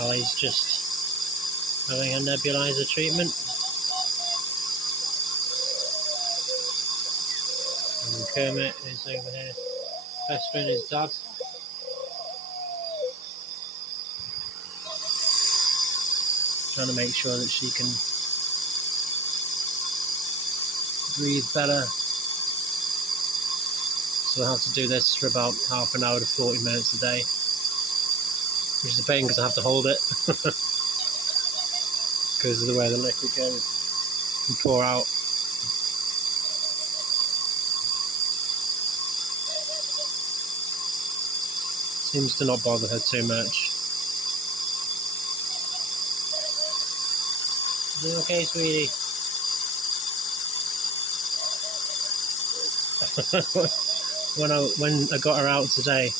Ali's just having a nebuliser treatment. And Kermit is over here pestering his dad. Trying to make sure that she can breathe better. So we'll have to do this for about half an hour to 40 minutes a day, which is a pain because I have to hold it because of the way the liquid goes and pour out. Seems to not bother her too much. Is it okay, sweetie? When I got her out today,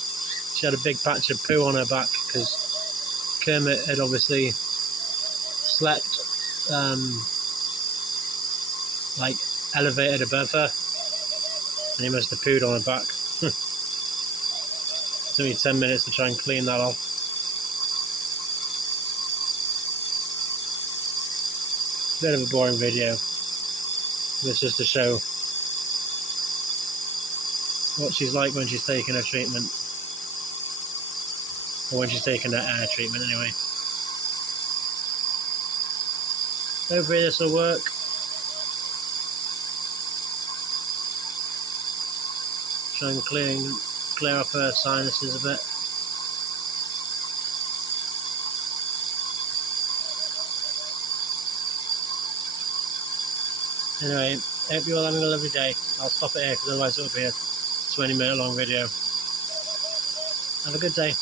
she had a big patch of poo on her back because Kermit had obviously slept like elevated above her, and he must have pooed on her back. It took me 10 minutes to try and clean that off. Bit of a boring video, but it's just to show what she's like when she's taking her treatment, or when she's taking her air treatment anyway. Hopefully this will work. Try and clear up her sinuses a bit. Anyway, hope you're all having a lovely day. I'll stop it here because otherwise it will be a 20-minute long video. Have a good day.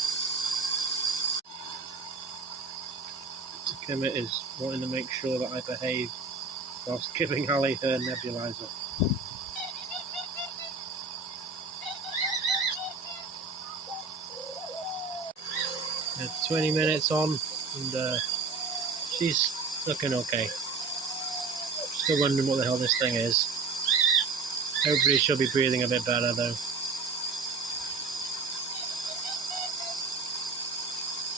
Kermit is wanting to make sure that I behave whilst giving Ali her nebuliser. 20 minutes on and she's looking okay. Still wondering what the hell this thing is. Hopefully she'll be breathing a bit better though.